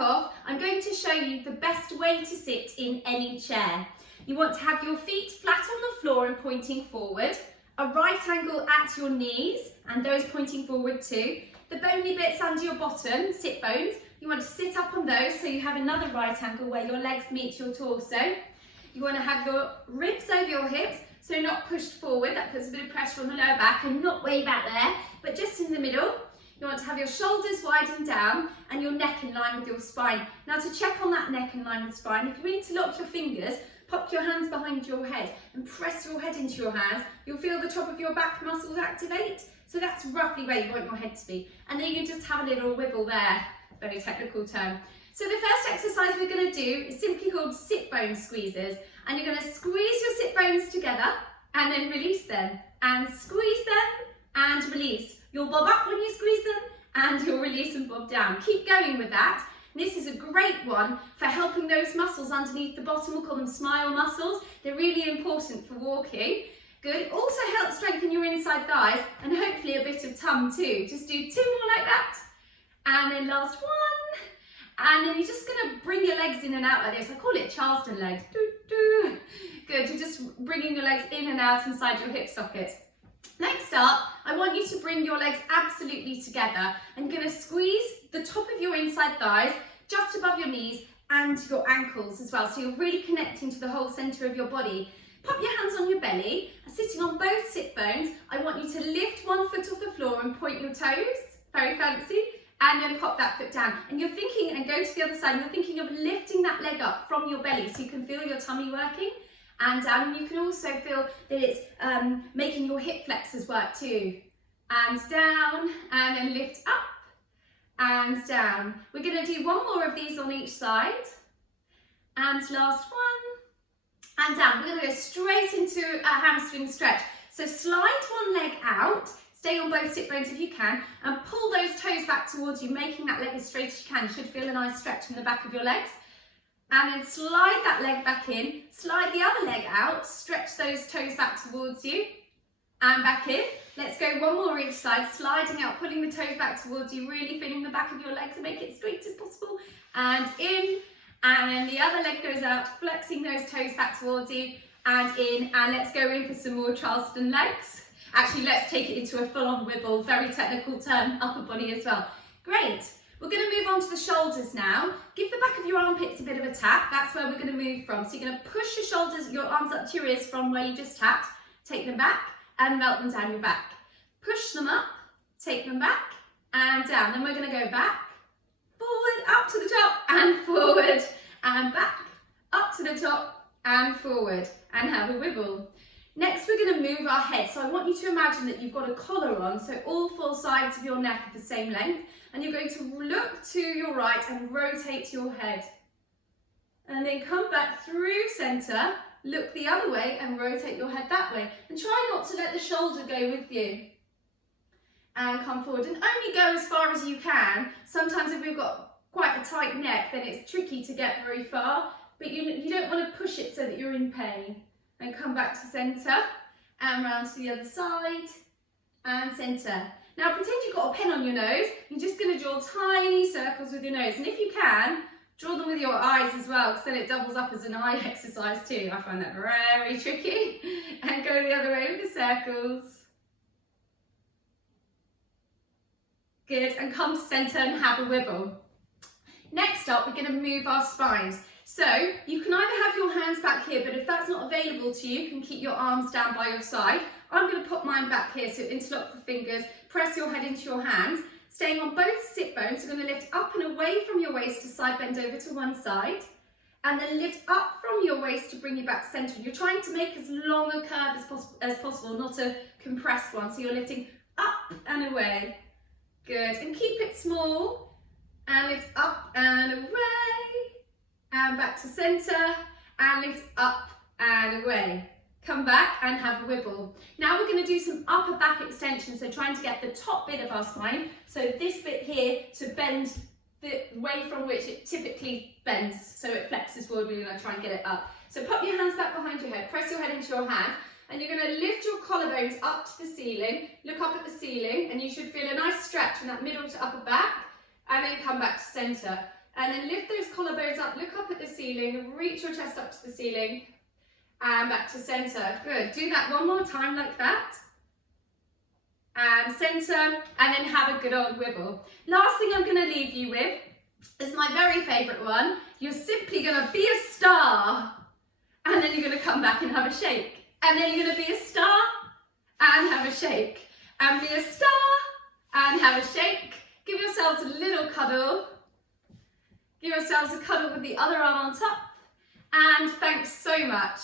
off, I'm going to show you the best way to sit in any chair. You want to have your feet flat on the floor and pointing forward, a right angle at your knees and those pointing forward too. The bony bits under your bottom, sit bones, you want to sit up on those so you have another right angle where your legs meet your torso. You want to have your ribs over your hips, so not pushed forward, that puts a bit of pressure on the lower back and not way back there, but just in the middle. You want to have your shoulders widened down and your neck in line with your spine. Now to check on that neck in line with spine, if you interlock your fingers, pop your hands behind your head and press your head into your hands, you'll feel the top of your back muscles activate. So that's roughly where you want your head to be. And then you can just have a little wiggle there, very technical term. So the first exercise we're going to do is simply called sit bone squeezes. And you're going to squeeze your sit bones together and then release them. And squeeze them and release. You'll bob up when you squeeze them and you'll release and bob down. Keep going with that. This is a great one for helping those muscles underneath the bottom. We'll call them smile muscles. They're really important for walking. Good. Also helps strengthen your inside thighs and hopefully a bit of tum too. Just do 2 more like that. And then last one. And then you're just going to bring your legs in and out like this. I call it Charleston legs. Good. You're just bringing your legs in and out inside your hip socket. Next up, I want you to bring your legs absolutely together and you're going to squeeze the top of your inside thighs just above your knees and your ankles as well. So you're really connecting to the whole centre of your body. Pop your hands on your belly, sitting on both sit bones. I want you to lift one foot off the floor and point your toes, very fancy, and then pop that foot down. And you're thinking, and go to the other side, and you're thinking of lifting that leg up from your belly so you can feel your tummy working. And you can also feel that it's making your hip flexors work too. And down, and then lift up, and down. We're going to do 1 more of these on each side. And last one, and down. We're going to go straight into a hamstring stretch. So slide one leg out, stay on both sit bones if you can, and pull those toes back towards you, making that leg as straight as you can. You should feel a nice stretch in the back of your legs. And then slide that leg back in, slide the other leg out, stretch those toes back towards you, and back in. Let's go 1 more each side, sliding out, pulling the toes back towards you, really feeling the back of your leg to make it straight as possible, and in, and then the other leg goes out, flexing those toes back towards you, and in, and let's go in for some more Charleston legs. Actually, let's take it into a full-on wibble, very technical term, upper body as well. Great. We're going to move on to the shoulders now. Give the back of your armpits a bit of a tap. That's where we're going to move from. So you're going to push your shoulders, your arms up to your ears from where you just tapped. Take them back and melt them down your back. Push them up, take them back and down. Then we're going to go back, forward, up to the top and forward and back, up to the top and forward and have a wiggle. Next, we're going to move our head. So I want you to imagine that you've got a collar on, so all 4 sides of your neck are the same length. And you're going to look to your right and rotate your head. And then come back through centre, look the other way and rotate your head that way. And try not to let the shoulder go with you. And come forward and only go as far as you can. Sometimes if we've got quite a tight neck, then it's tricky to get very far. But you don't want to push it so that you're in pain. And come back to centre and round to the other side and centre. Now pretend you've got a pen on your nose. You're just going to draw tiny circles with your nose. And if you can, draw them with your eyes as well, because then it doubles up as an eye exercise too. I find that very tricky. And go the other way with the circles. Good. And come to centre and have a wibble. Next up, we're going to move our spines. So you can either have your hands back here, but if that's not available to you, you can keep your arms down by your side. I'm going to put mine back here, so interlock the fingers, press your head into your hands, staying on both sit bones. You're going to lift up and away from your waist to side bend over to one side, and then lift up from your waist to bring you back centre. You're trying to make as long a curve as possible, not a compressed one. So you're lifting up and away. Good, and keep it small, and lift up and away. And back to centre and lift up and away. Come back and have a wibble. Now we're going to do some upper back extensions, so trying to get the top bit of our spine, so this bit here, to bend the way from which it typically bends, so it flexes forward. We're going to try and get it up. So pop your hands back behind your head, press your head into your hand, and you're going to lift your collarbones up to the ceiling, look up at the ceiling, and you should feel a nice stretch from that middle to upper back, and then come back to centre. And then lift those collarbones up, look up at the ceiling, reach your chest up to the ceiling, and back to center. Good, do that one more time like that. And center, and then have a good old wibble. Last thing I'm gonna leave you with is my very favorite one. You're simply gonna be a star, and then you're gonna come back and have a shake. And then you're gonna be a star, and have a shake. And be a star, and have a shake. Give yourselves a little cuddle. Give yourselves a cuddle with the other arm on top. And thanks so much.